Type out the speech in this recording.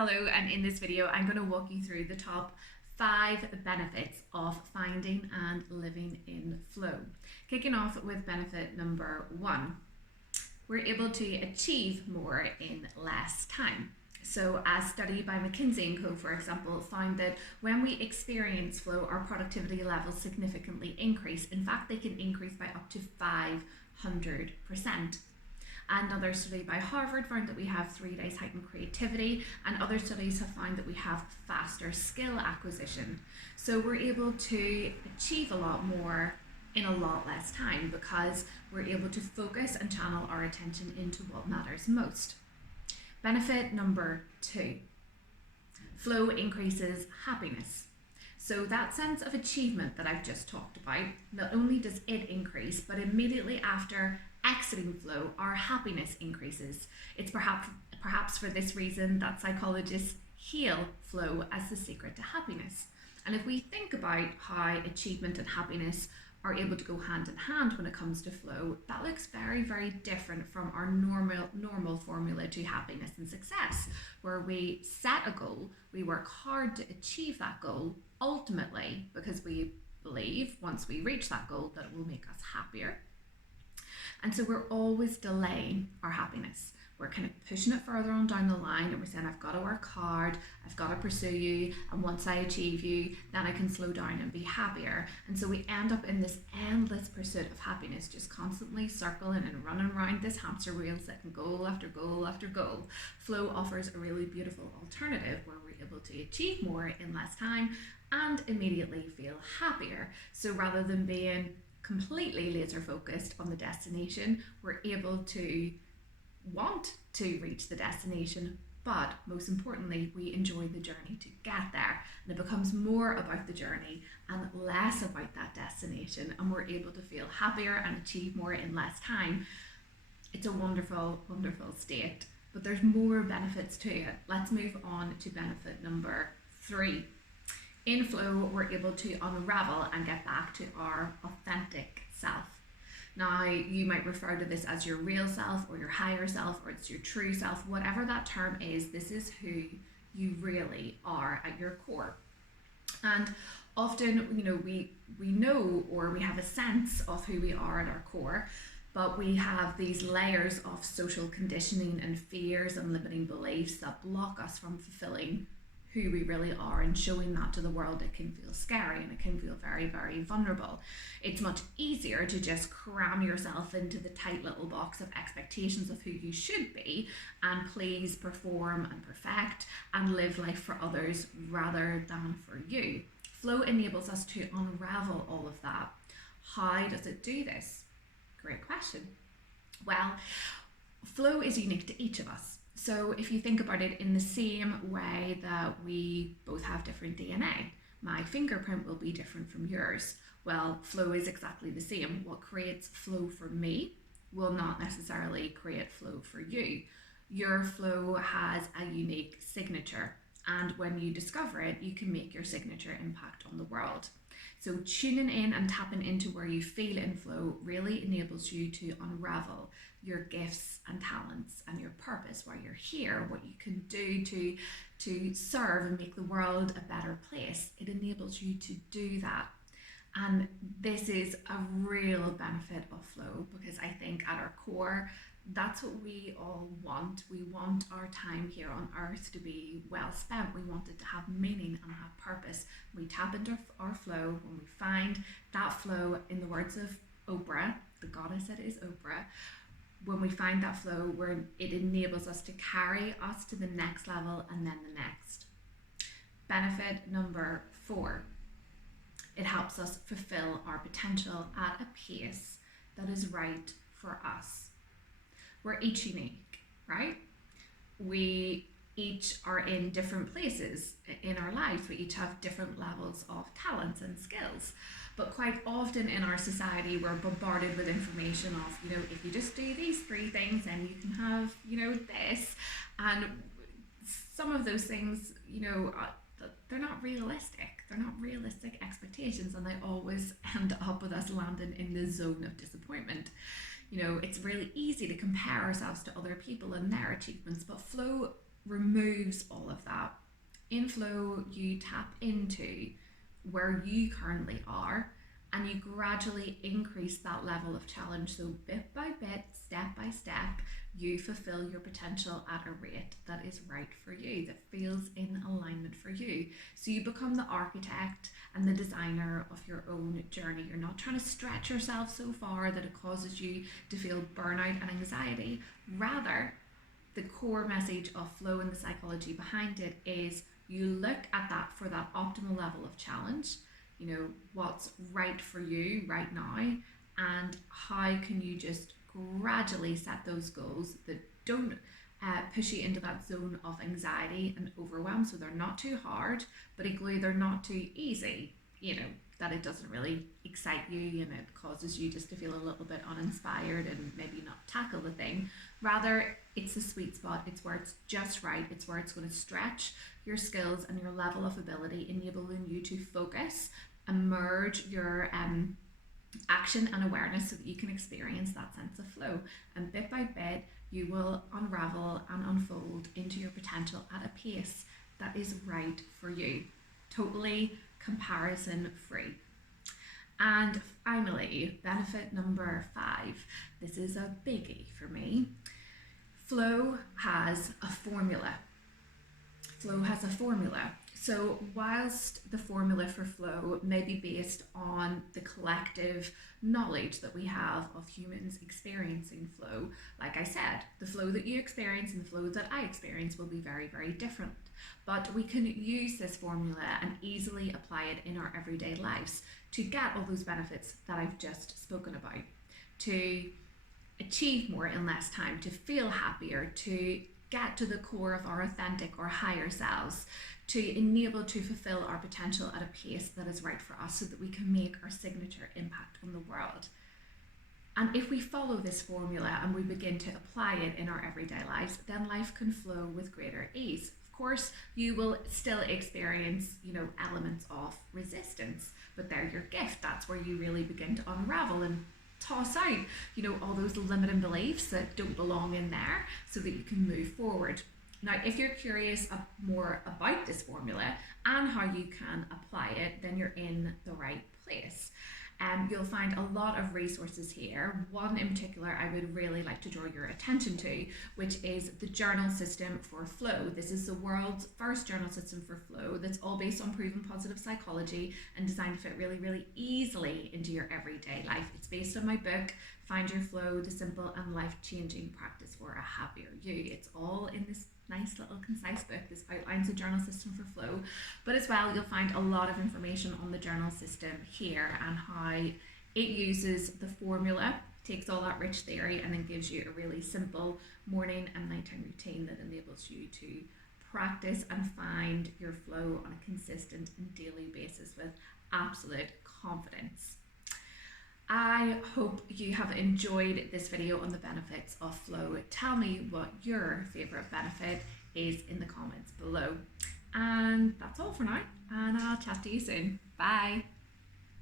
Hello, and in this video I'm going to walk you through the top 5 benefits of finding and living in flow. Kicking off with benefit number 1, we're able to achieve more in less time. So a study by McKinsey & Co, for example, found that when we experience flow, our productivity levels significantly increase. In fact, they can increase by up to 500%. Another study by Harvard found that we have 3 days heightened creativity, and other studies have found that we have faster skill acquisition. So we're able to achieve a lot more in a lot less time because we're able to focus and channel our attention into what matters most. Benefit number 2, flow increases happiness. So that sense of achievement that I've just talked about, not only does it increase, but immediately after exiting flow, our happiness increases. It's perhaps for this reason that psychologists hail flow as the secret to happiness. And if we think about how achievement and happiness are able to go hand in hand when it comes to flow, that looks very, very different from our normal formula to happiness and success, where we set a goal, we work hard to achieve that goal, ultimately because we believe once we reach that goal that it will make us happier. And so we're always delaying our happiness. We're kind of pushing it further on down the line, and we're saying, I've got to work hard, I've got to pursue you, and once I achieve you, then I can slow down and be happier. And so we end up in this endless pursuit of happiness, just constantly circling and running around this hamster wheel, setting goal after goal after goal. Flow offers a really beautiful alternative where we're able to achieve more in less time and immediately feel happier. So rather than being completely laser focused on the destination, we're able to want to reach the destination, but most importantly, we enjoy the journey to get there, and it becomes more about the journey and less about that destination, and we're able to feel happier and achieve more in less time. It's a wonderful, wonderful state, but there's more benefits to it. Let's move on to benefit number 3. In flow, we're able to unravel and get back to our authentic self. Now, you might refer to this as your real self or your higher self, or it's your true self, whatever that term is. This is who you really are at your core. And often, we know, or we have a sense of who we are at our core, but we have these layers of social conditioning and fears and limiting beliefs that block us from fulfilling who we really are, and showing that to the world. It can feel scary and it can feel very, very vulnerable. It's much easier to just cram yourself into the tight little box of expectations of who you should be and please, perform and perfect and live life for others rather than for you. Flow enables us to unravel all of that. How does it do this? Great question. Well, flow is unique to each of us. So if you think about it in the same way that we both have different DNA, my fingerprint will be different from yours. Well, flow is exactly the same. What creates flow for me will not necessarily create flow for you. Your flow has a unique signature, and when you discover it, you can make your signature impact on the world. So tuning in and tapping into where you feel in flow really enables you to unravel your gifts and talents and your purpose, why you're here, what you can do to serve and make the world a better place. It enables you to do that. And this is a real benefit of flow, because I think at our core, that's what we all want. We want our time here on earth to be well spent. We want it to have meaning and have purpose. We tap into our flow when we find that flow. In the words of Oprah, the goddess that is Oprah, when we find that flow, where it enables us to carry us to the next level and then the next. Benefit number 4, it helps us fulfill our potential at a pace that is right for us. We're each unique, right? We each are in different places in our lives. We each have different levels of talents and skills. But quite often in our society, we're bombarded with information of, if you just do these 3 things, then you can have, this. And some of those things, they're not realistic. They're not realistic expectations, and they always end up with us landing in the zone of disappointment. It's really easy to compare ourselves to other people and their achievements, but flow removes all of that. In flow, you tap into where you currently are and you gradually increase that level of challenge. So, bit by bit, step by step, you fulfill your potential at a rate that is right for you, that feels in alignment for you. So, you become the architect and the designer of your own journey. You're not trying to stretch yourself so far that it causes you to feel burnout and anxiety. Rather, the core message of flow and the psychology behind it is you look at that for that optimal level of challenge, what's right for you right now, and how can you just gradually set those goals that don't push you into that zone of anxiety and overwhelm. So they're not too hard, but equally they're not too easy, that it doesn't really excite you and it causes you just to feel a little bit uninspired and maybe not tackle the thing. Rather, it's the sweet spot. It's where it's just right. It's where it's going to stretch your skills and your level of ability, enabling you to focus and merge your action and awareness so that you can experience that sense of flow. And bit by bit, you will unravel and unfold into your potential at a pace that is right for you. Totally comparison free. And finally, benefit number 5. This is a biggie for me. Flow has a formula. Flow has a formula. So whilst the formula for flow may be based on the collective knowledge that we have of humans experiencing flow, like I said, the flow that you experience and the flow that I experience will be very, very different. But we can use this formula and easily apply it in our everyday lives to get all those benefits that I've just spoken about, to achieve more in less time, to feel happier, to get to the core of our authentic or higher selves, to enable to fulfill our potential at a pace that is right for us so that we can make our signature impact on the world. And if we follow this formula and we begin to apply it in our everyday lives, then life can flow with greater ease. Of course, you will still experience, elements of resistance, but they're your gift. That's where you really begin to unravel and toss out, all those limiting beliefs that don't belong in there so that you can move forward. Now, if you're curious more about this formula and how you can apply it, then you're in the right place. You'll find a lot of resources here. One in particular I would really like to draw your attention to, which is the journal system for flow. This is the world's first journal system for flow that's all based on proven positive psychology and designed to fit really, really easily into your everyday life. It's based on my book, Find Your Flow, the simple and life-changing practice for a happier you. It's all in this nice little concise book. This outlines the journal system for flow, but as well you'll find a lot of information on the journal system here and how it uses the formula, takes all that rich theory and then gives you a really simple morning and nighttime routine that enables you to practice and find your flow on a consistent and daily basis with absolute confidence. I hope you have enjoyed this video on the benefits of flow. Tell me what your favorite benefit is in the comments below. And that's all for now, and I'll chat to you soon. Bye.